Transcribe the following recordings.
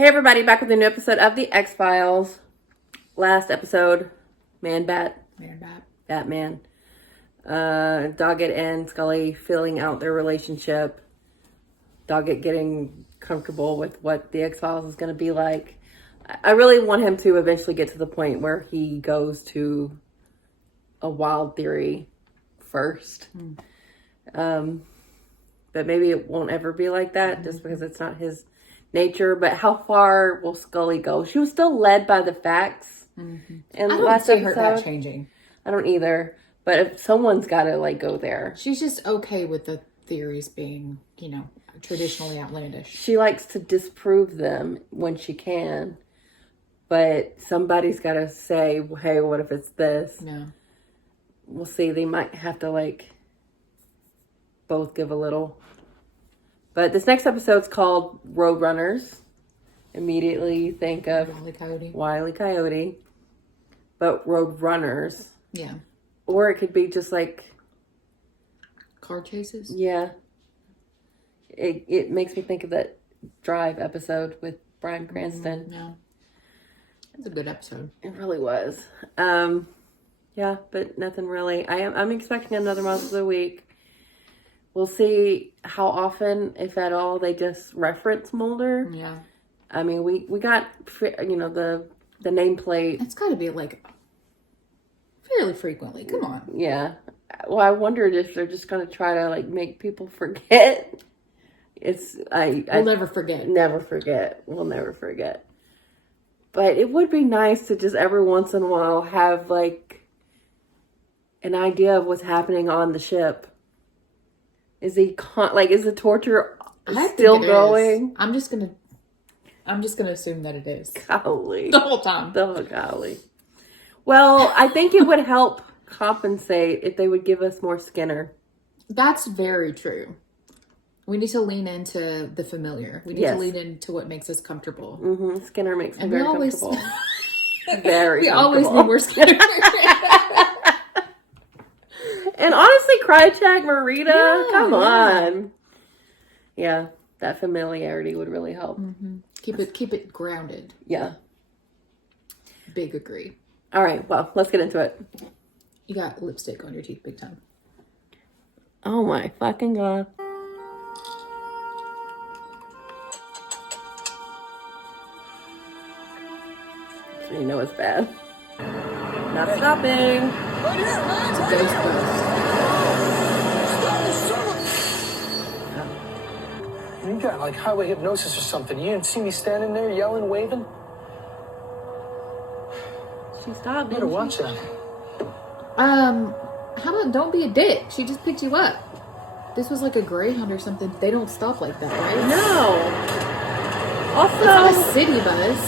Hey everybody, back with a new episode of The X-Files. Last episode, Batman. Doggett and Scully filling out their relationship. Doggett getting comfortable with what The X-Files is going to be like. I really want him to eventually get to the point where he goes to a wild theory first. But maybe it won't ever be like that just because it's not his nature. But how far will Scully go? She was still led by the facts. And I don't see her that changing. I don't either. But if someone's got to go there. She's just okay with the theories being, traditionally outlandish. She likes to disprove them when she can. But somebody's got to say, hey, what if it's this? No. We'll see. They might have to both give a little. But this next episode's called Roadrunners. Immediately you think of Wile E. Coyote. But Roadrunners. Yeah. Or it could be just car chases? Yeah. It makes me think of that Drive episode with Bryan Cranston. No. It's a good episode. It really was. Yeah, but nothing really. I'm expecting another month of the week. We'll see how often, if at all, they just reference Mulder. Yeah. I mean, we got, the nameplate. It's got to be fairly frequently. Come on. Yeah. Well, I wondered if they're just going to try to make people forget. We'll never forget. Never forget. We'll never forget. But it would be nice to just every once in a while have an idea of what's happening on the ship. Is the torture still going? I'm just gonna assume that it is. Golly. The whole time. Golly. Well, I think it would help compensate if they would give us more Skinner. That's very true. We need to lean into the familiar. We need to lean into what makes us comfortable. Mm-hmm. Skinner makes me very comfortable. We always need more Skinner. And honestly, Krychek, Marita, come on. Yeah, that familiarity would really help. Mm-hmm. Keep it grounded. Yeah. Big agree. All right, well, let's get into it. You got lipstick on your teeth big time. Oh my fucking God. So you know it's bad. Not stopping. It's a ghost bus. You got highway hypnosis or something. You didn't see me standing there yelling, waving? She stopped. Better watch that. How about don't be a dick? She just picked you up. This was a Greyhound or something. They don't stop like that, right? No. Also, it's not a city bus.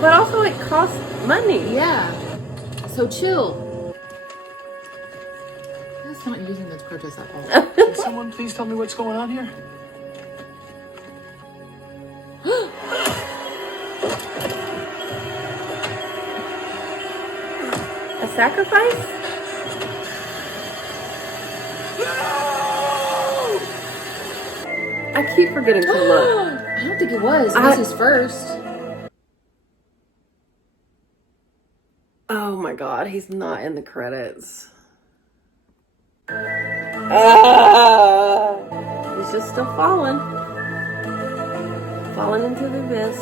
But also it costs money. Yeah. So chill. That's not using this protest at all. Can someone please tell me what's going on here? A sacrifice? No! I keep forgetting to look. I don't think it was. This is first. Oh my God, he's not in the credits. He's just still falling. Falling into the abyss.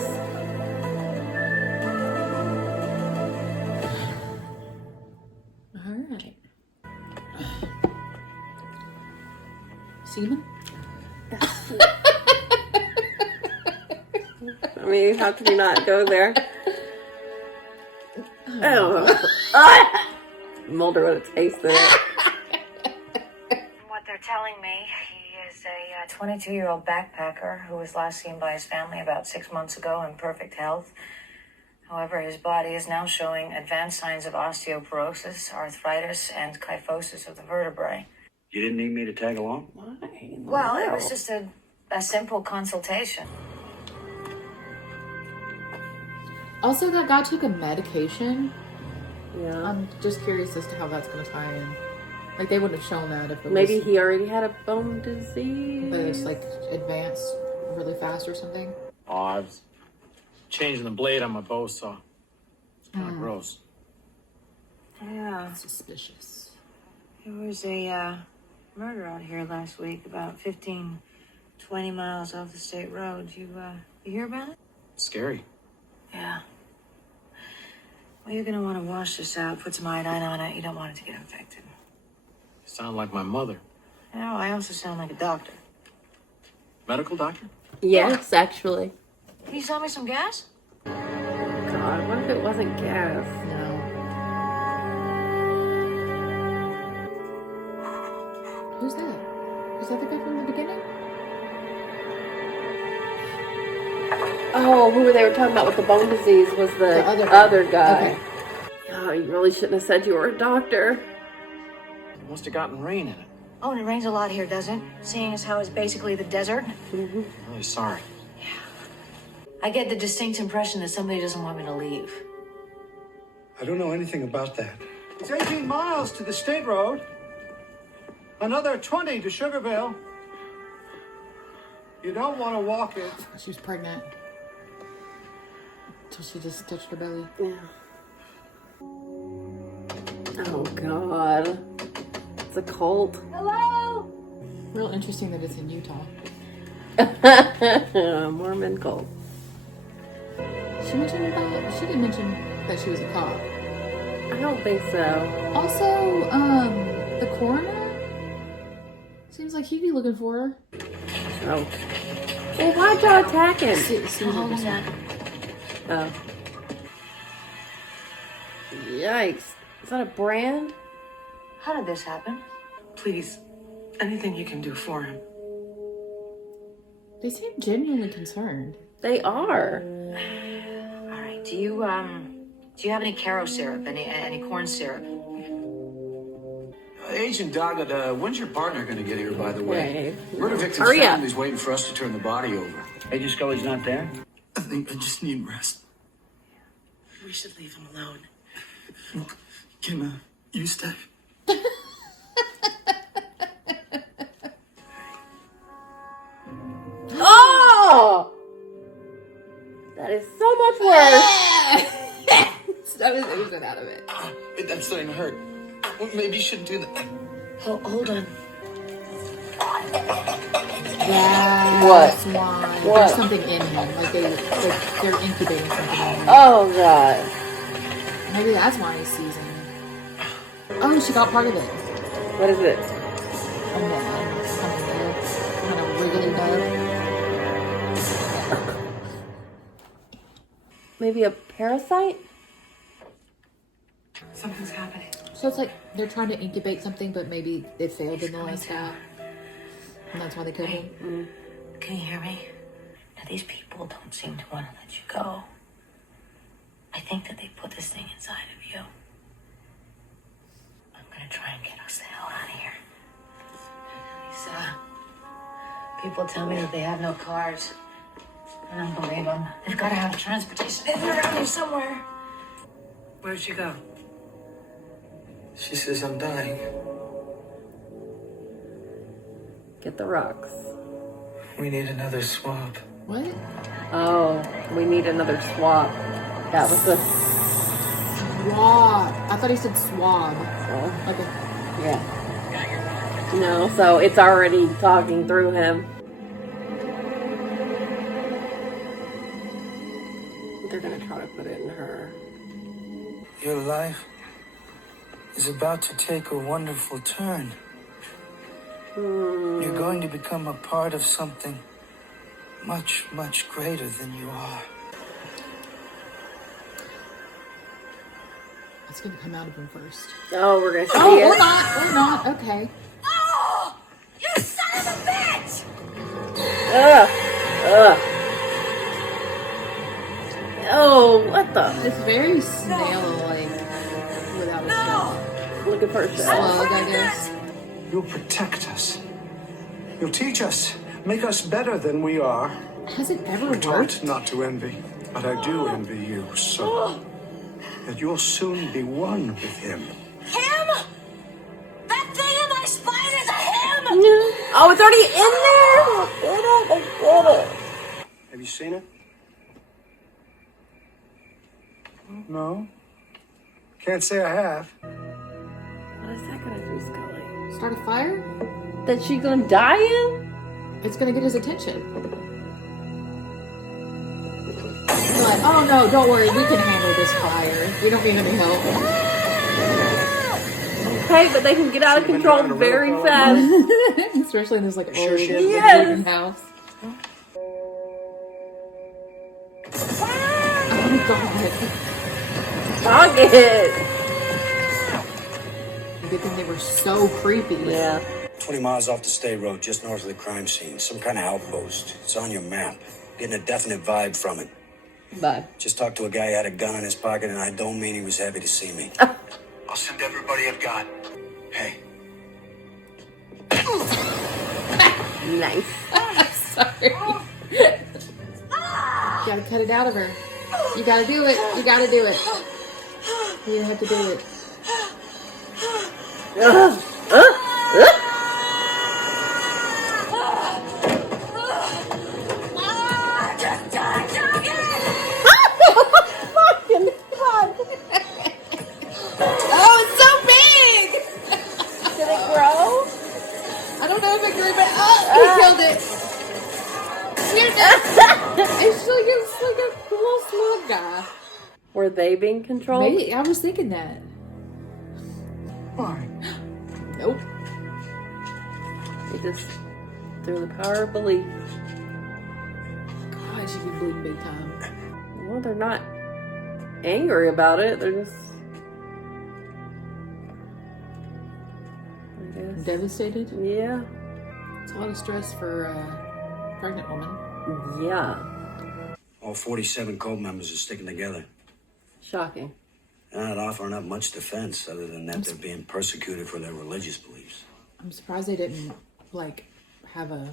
Alright. Seaman? I mean, how could you not go there? Oh. Mulder would have tasted it. What they're telling me, he is a 22-year-old backpacker who was last seen by his family about 6 months ago in perfect health. However, his body is now showing advanced signs of osteoporosis, arthritis, and kyphosis of the vertebrae. You didn't need me to tag along? Why? Well, it was just a simple consultation. Also, that guy took a medication. Yeah. I'm just curious as to how that's going to tie in. They wouldn't have shown that if it Maybe was... he already had a bone disease. But it's advanced really fast or something. Odds. changing the blade on my bow saw. It's kind of gross. Yeah. Suspicious. There was a murder out here last week, about 15, 20 miles off the state road. You hear about it? Scary. Yeah. Well, you're gonna want to wash this out, put some iodine on it. You don't want it to get infected. You sound like my mother. You know, I also sound like a doctor. Medical doctor? Yes, actually. Can you sell me some gas? God, what if it wasn't gas? No. Who's that? Was that the guy from the beginning? Oh, who they were talking about with the bone disease was the other guy. Okay. Oh, you really shouldn't have said you were a doctor. It must have gotten rain in it. Oh, and it rains a lot here, doesn't it? Seeing as how it's basically the desert. I'm really sorry. I get the distinct impression that somebody doesn't want me to leave. I don't know anything about that. It's 18 miles to the state road. Another 20 to Sugarville. You don't want to walk it. She was pregnant. Until she just touched her belly. Yeah. Oh, God. It's a cult. Hello? Real interesting that it's in Utah. Mormon cult. She mentioned about, she didn't mention that she was a cop. I don't think so. Also, the coroner seems like he'd be looking for her. Oh. Well, why'd y'all attack him? Susan just went. Oh. Yikes. Is that a brand? How did this happen? Please, anything you can do for him. They seem genuinely concerned. They are. All right. Do you have any Caro syrup? Any corn syrup? Agent Doggett, when's your partner going to get here, by the way? Okay. Murder victim's Hurry up. family's waiting for us to turn the body over. Agent Scully's not there? I think I just need rest. We should leave him alone. Can you stay? Oh! That is so much worse. That was oozing out of it. That's starting to hurt. Well, maybe you shouldn't do that. Hold on. That's What? why. What? There's something in him. Like they're incubating something in him. Oh, God. Maybe that's why he's seizing. Oh, she got part of it. What is it? A bug. Something there. Kind of wiggly bug. Maybe a parasite? Something's happening. So it's like they're trying to incubate something, but maybe it failed in the last guy. And that's why they killed him. Can you hear me? Now, these people don't seem to want to let you go. I think that they put this thing inside of you. I'm gonna try and get us the hell out of here. These, people tell me that they have no cars. I don't believe them. They've got to have transportation in and around here somewhere. Where'd she go? She says I'm dying. Get the rocks. We need another swab. What? Oh, we need another swap. That was the... Swab. I thought he said swab. Oh, Okay. yeah. No, so it's already talking through him. They're gonna try to put it in her. Your life is about to take a wonderful turn. You're going to become a part of something much, much greater than you are. It's gonna come out of him first. Oh, we're gonna see Oh, it. we're not. We're not. Okay. Oh! You son of a bitch! Ugh. Ugh. Oh, what the? It's very snail-like without a shell. Looking for a shell. Slug, I guess. You'll protect us. You'll teach us, make us better than we are. Has it ever We're taught worked? not to envy, but I do envy you so that you'll soon be one with him. Him? That thing in my spine is a him? Oh, it's already in there? Get it. Have you seen it? No. Can't say I have. What is that gonna do, Scully? Start a fire? That she's gonna die in? It's gonna get his attention. They're like, oh no, don't worry, we can handle this fire. We don't need any help. Okay, but they can get out of control very fast. Especially in this like old Sure she is? wooden house. Oh god. Dog it. Good thing they were so creepy. Yeah. 20 miles off the state road, just north of the crime scene. Some kind of outpost. It's on your map. Getting a definite vibe from it. Bye. Just talked to a guy who had a gun in his pocket, and I don't mean he was happy to see me. I'll send everybody I've got. Hey, Nice. Sorry. You gotta cut it out of her. You gotta do it. You gotta do it. You have to do it. Fucking God. Oh, it's so big! Did it grow? I don't know if it grew, but he killed it. Shoot it! It's like a little slug guy. Were they being controlled? Maybe I was thinking that. Why? Nope. They just through the power of belief. God, she could bleed big time. Well, they're not angry about it. They're just, I guess. Devastated. Yeah. It's a lot of stress for a pregnant woman. Yeah. all 47 cult members are sticking together. Shocking. They're not offering up much defense other than that they're being persecuted for their religious beliefs. I'm surprised they didn't, like, have a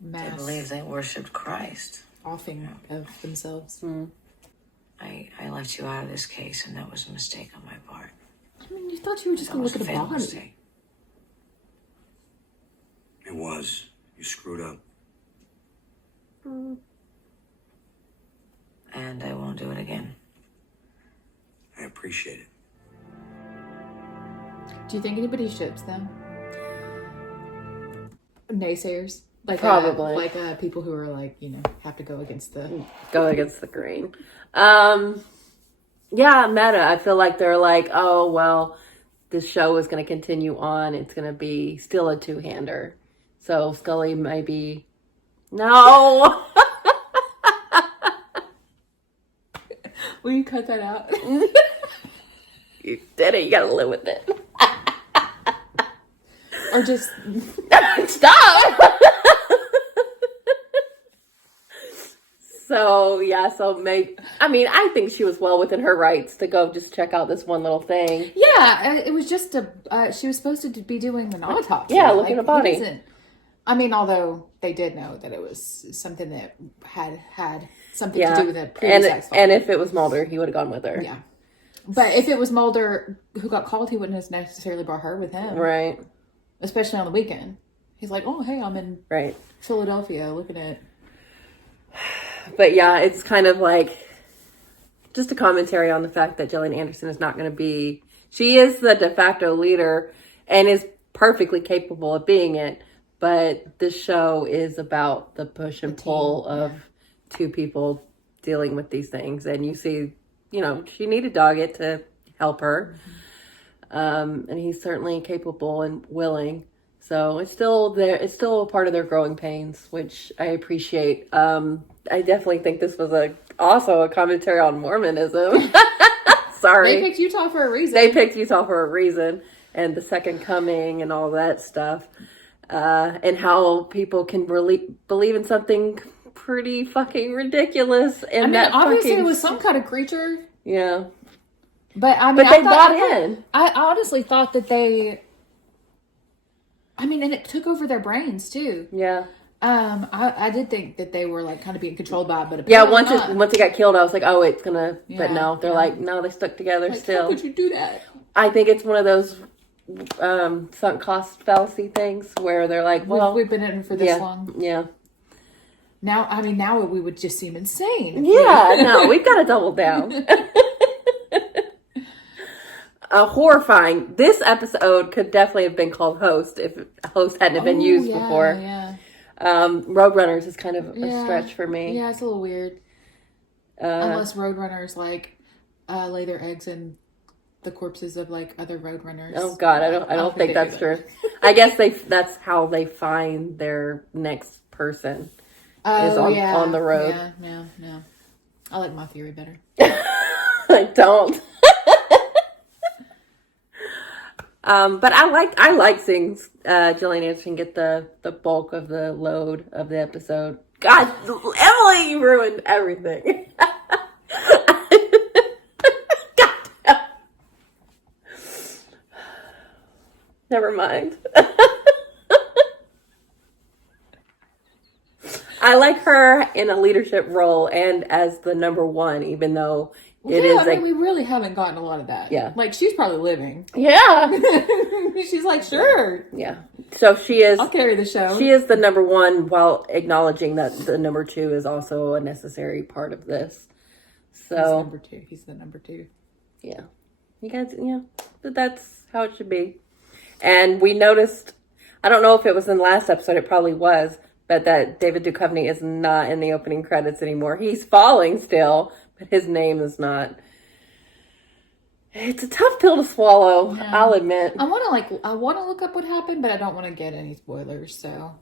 They mass believe they worshipped Christ. offing of themselves. I left you out of this case, and that was a mistake on my part. I mean, you thought you were just That going to was look a at a fatal body. mistake. It was. You screwed up. And I won't do it again. I appreciate it. Do you think anybody ships them? Naysayers? Like, Probably. People who are like, you know, have to go against the... Go against the grain. Yeah, meta. I feel like they're like, oh, well, this show is going to continue on. It's going to be still a two-hander. So Scully maybe... No! Will you cut that out? You did it. You got to live with it. Or just... Stop! So maybe, I mean, I think she was well within her rights to go just check out this one little thing. Yeah, it was just she was supposed to be doing an autopsy. Yeah, looking at a body. He wasn't- I mean, although they did know that it was something that had something to do with a previous ex-wife. And if it was Mulder, he would have gone with her. Yeah. But if it was Mulder who got called, he wouldn't have necessarily brought her with him. Right. Especially on the weekend. He's like, oh, hey, I'm in Right. Philadelphia looking at... But yeah, it's kind of like just a commentary on the fact that Gillian Anderson is not going to be... She is the de facto leader and is perfectly capable of being it. But this show is about the push and pull of two people dealing with these things. And you see, you know, she needed Doggett to help her. And he's certainly capable and willing. So it's still there. It's still a part of their growing pains, which I appreciate. I definitely think this was also a commentary on Mormonism. Sorry. They picked Utah for a reason. They picked Utah for a reason. And the second coming and all that stuff. And how people can really believe in something pretty fucking ridiculous. And I mean, that obviously fucking, it was some kind of creature. Yeah. But I mean, But they bought in. I honestly thought that they... I mean, and it took over their brains too. Yeah. I did think that they were like kind of being controlled by it, but Yeah, apparently once it got killed, I was like, oh, it's gonna. But Yeah, no, they're yeah. like, no, they stuck together like, still. how could you do that? I think it's one of those sunk cost fallacy things where they're like, well, We've been in it for this long. Yeah. Now we would just seem insane. Yeah, no, we've got to double down. Horrifying. This episode could definitely have been called Host if Host hadn't been used before. Yeah. Roadrunners is kind of a stretch for me. Yeah, it's a little weird. Unless Roadrunners like lay their eggs in the corpses of like other Roadrunners. Oh God, I don't think that's true. I guess that's how they find their next person. Is on the road. Yeah. I like my theory better. I don't. But I like seeing Gillian Anderson get the bulk of the load of the episode. God, Emily, you ruined everything. God damn. Never mind. I like her in a leadership role and as the number one, even though we really haven't gotten a lot of that. Yeah. Like, she's probably living. Yeah. She's like, sure. Yeah. So she is... I'll carry the show. She is the number one while acknowledging that the number two is also a necessary part of this. So... He's the number two. Yeah. You guys... Yeah. But that's how it should be. And we noticed... I don't know if it was in the last episode. It probably was. But that David Duchovny is not in the opening credits anymore. He's falling still, but his name is not. It's a tough pill to swallow, yeah. I'll admit. I want to look up what happened, but I don't want to get any spoilers. So,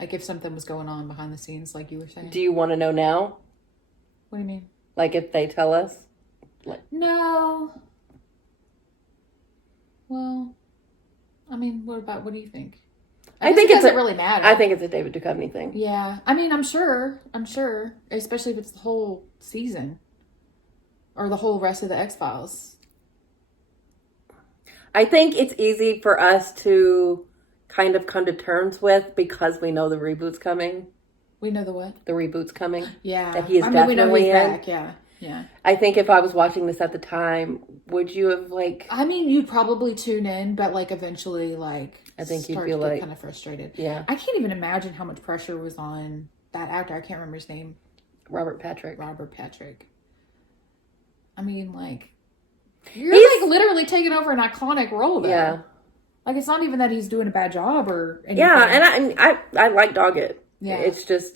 like, if something was going on behind the scenes, like you were saying. Do you want to know now? What do you mean? Like, if they tell us? No. Well, I mean, what do you think? I think it doesn't really matter. I think it's a David Duchovny thing. Yeah. I mean, I'm sure. Especially if it's the whole season. Or the whole rest of the X-Files. I think it's easy for us to kind of come to terms with because we know the reboot's coming. We know the what? The reboot's coming. Yeah. That he is definitely we know he's in. back. Yeah. Yeah. I think if I was watching this at the time, would you have like... I mean, you'd probably tune in, but like eventually like... I think you'd be like... kind of frustrated. Yeah. I can't even imagine how much pressure was on that actor. I can't remember his name. Robert Patrick. I mean, like... He's like literally taking over an iconic role though. Yeah. Like, it's not even that he's doing a bad job or anything. Yeah, and I like Doggett. Yeah. It's just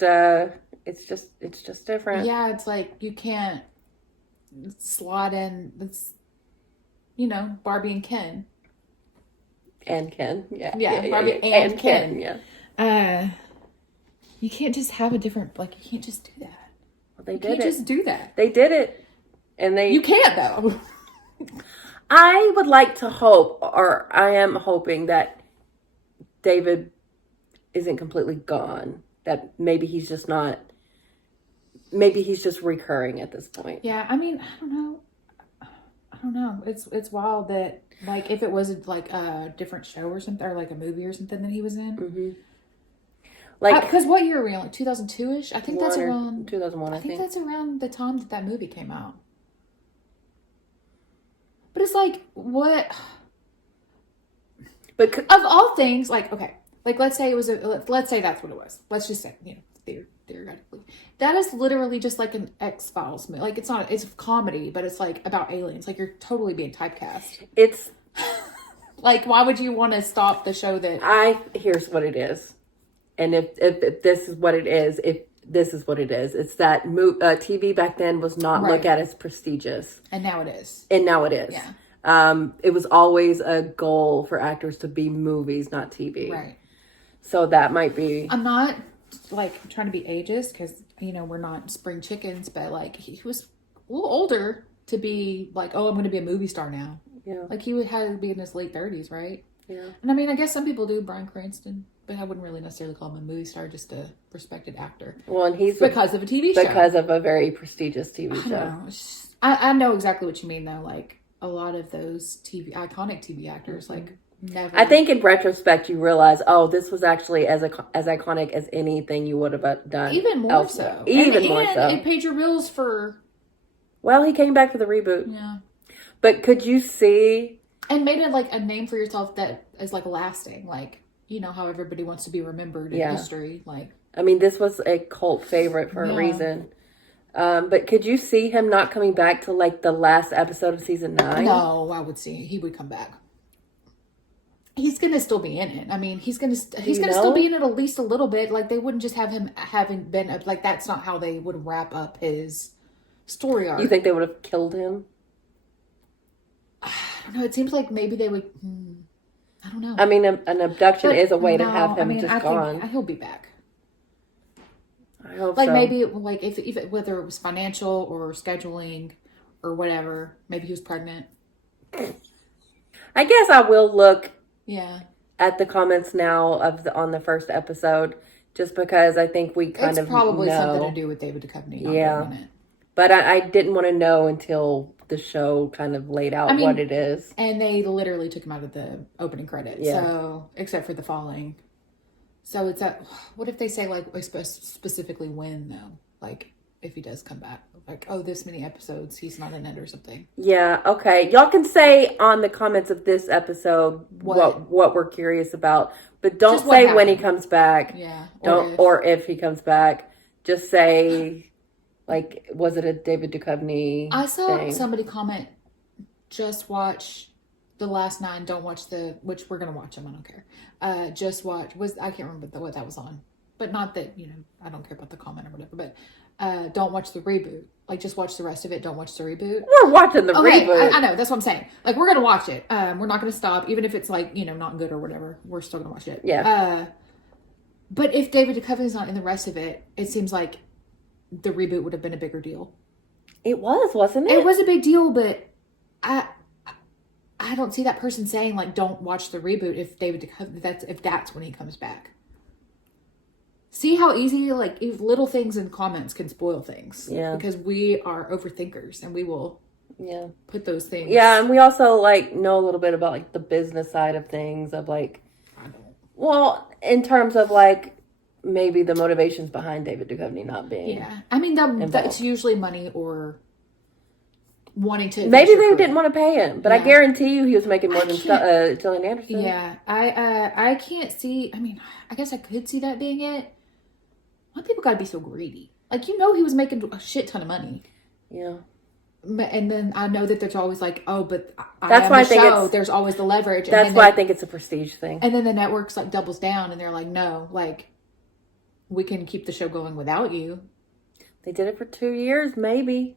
different. Yeah, it's like you can't slot in. It's, Barbie and Ken. And Ken, yeah. Yeah, Barbie and Ken. Yeah. You can't just have a different, you can't just do that. Well, they you did can't it. just do that. They did it. And You can't, though. I would like to hope, or I am hoping that David isn't completely gone. That maybe he's just not, maybe he's just recurring at this point. Yeah, I mean, I don't know. It's wild that, like, if it was like a different show or something, or like a movie or something that he was in. Mm-hmm. Like, because what year are we on? Like 2002-ish? I think that's around 2001. I think that's around the time that movie came out. But it's like, what? But of all things, like, okay, like let's say let's say that's what it was. Let's just say, theoretically, that is literally just like an X-Files movie. Like, it's a comedy, but it's like about aliens. Like, you're totally being typecast. It's like, why would you want to stop the show that? Here's what it is, and if this is what it is, this is what it is. It's that TV back then was not looked at as prestigious. And now it is. Yeah. It was always a goal for actors to be movies, not TV. Right. So that might be... I'm not, trying to be ageist because, we're not spring chickens, but, he was a little older to be I'm going to be a movie star now. Yeah. He would have to be in his late 30s, right? Yeah. And, I guess some people do. Bryan Cranston. But I wouldn't really necessarily call him a movie star, just a respected actor. Well, and he's because of a TV show. Because of a very prestigious TV show. I know exactly what you mean, though. Like, a lot of those iconic TV actors, never... I think in retrospect, you realize, this was actually as iconic as anything you would have done. Even more so. Even more so. It paid your bills for... Well, he came back for the reboot. Yeah. But could you see... And made it, a name for yourself that is, lasting. How everybody wants to be remembered in history. I mean, this was a cult favorite for a reason. But could you see him not coming back to like the last episode of season 9? No, I would see he would come back. He's gonna still be in it. I mean, he's gonna still be in it at least a little bit. Like, they wouldn't just have him having been like, that's not how they would wrap up his story arc. You think they would have killed him? I don't know. It seems like maybe they would. I don't know. I mean, an abduction is a way to have him I gone. think he'll be back. I hope like so. maybe like if whether it was financial or scheduling or whatever. Maybe he was pregnant. I guess I will look. Yeah. At the comments now on the first episode, just because I think we It's probably something to do with David Duchovny. Yeah. But I didn't want to know until the show kind of laid out what it is. And they literally took him out of the opening credits. Yeah. So, except for the falling. So it's what if they say like specifically when though? Like if he does come back. Like, oh, this many episodes, he's not in it or something. Yeah, okay. Y'all can say on the comments of this episode what we're curious about. But don't say when he comes back. Yeah. Or if he comes back. Just say, like, was it a David Duchovny I saw thing? somebody comment, just watch the last 9, don't watch which we're going to watch them, I don't care. Just watch, I can't remember what that was on. But not that, I don't care about the comment or whatever, but don't watch the reboot. Like, just watch the rest of it. Don't watch the reboot. We're watching the reboot. I know. That's what I'm saying. Like, we're going to watch it. We're not going to stop. Even if it's, like, not good or whatever. We're still going to watch it. Yeah. But if David Duchovny's not in the rest of it, it seems like the reboot would have been a bigger deal. It was, wasn't it? It was a big deal, but I don't see that person saying, like, don't watch the reboot if David Duchovny, if that's when he comes back. See how easy, like, little things in comments can spoil things. Yeah. Because we are overthinkers and we will put those things. Yeah, and we also, like, know a little bit about, like, the business side of things of, like... I don't. Well, in terms of, like, maybe the motivations behind David Duchovny not being... Yeah. I mean, that's usually money or wanting to... Maybe they didn't want to pay him, but I guarantee you he was making more than Gillian Anderson. Yeah. I can't see... I mean, I guess I could see that being it. Why people gotta be so greedy? Like, he was making a shit ton of money. Yeah. And then I know that there's always like, oh, but that's why I think there's always the leverage. That's why I think it's a prestige thing. And then the network's like doubles down and they're like, no, like, we can keep the show going without you. They did it for 2 years, maybe.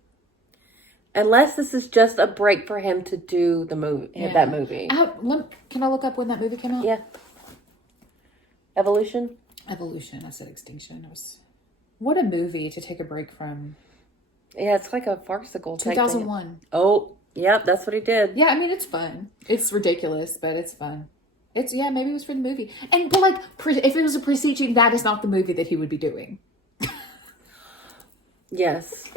Unless this is just a break for him to do the movie, that movie. Can I look up when that movie came out? Yeah. Evolution. I said Extinction. What a movie to take a break from. Yeah, it's like a farcical 2001. Oh, yeah, that's what he did. Yeah, I mean, it's fun. It's ridiculous, but it's fun. Maybe it was for the movie. But like, if it was a presaging, that is not the movie that he would be doing. Yes.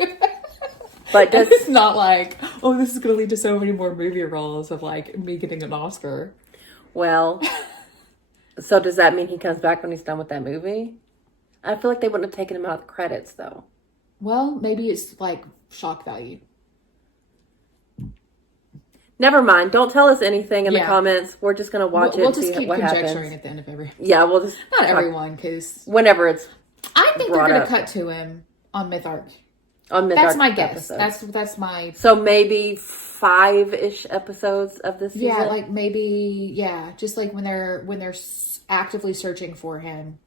But it's not like, oh, this is going to lead to so many more movie roles of like me getting an Oscar. Well, so does that mean he comes back when he's done with that movie? I feel like they wouldn't have taken him out of the credits, though. Well, maybe it's like shock value. Never mind. Don't tell us anything in the comments. We're just going to watch it We'll and just see keep what conjecturing happens. at the end of every... Yeah, we'll just... Not everyone, because... Whenever it's I think they're going to cut to him on Myth Arc. On Myth That's Arc my guess. episodes. That's my... So maybe 5-ish episodes of this season? Yeah, like maybe... Yeah, just like when they're actively searching for him.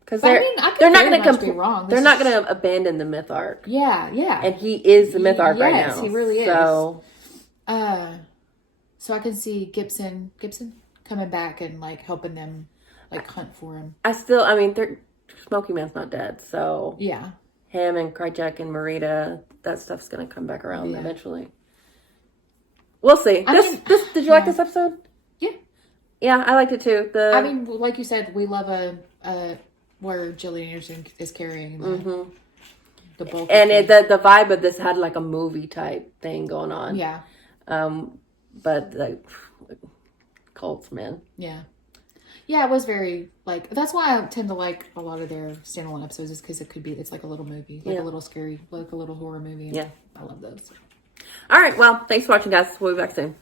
Because they're not going to be wrong. They're not going to abandon the Myth Arc. Yeah, yeah. And he is the Myth Arc right now. Yes, he really is. So I can see Gibson coming back and like helping them like hunt for him. Smokey Man's not dead, so yeah. Him and Krychek and Marita, that stuff's going to come back around eventually. We'll see. Did you like this episode? Yeah. Yeah, I liked it too. Like you said, we love where Gillian Anderson is carrying the bulk. And the vibe of this had like a movie type thing going on. Yeah. But like cults, man. Yeah. Yeah, it was very like, that's why I tend to like a lot of their standalone episodes, is because it's like a little movie, like a little scary, like a little horror movie. Yeah. I love those. All right. Well, thanks for watching, guys. We'll be back soon.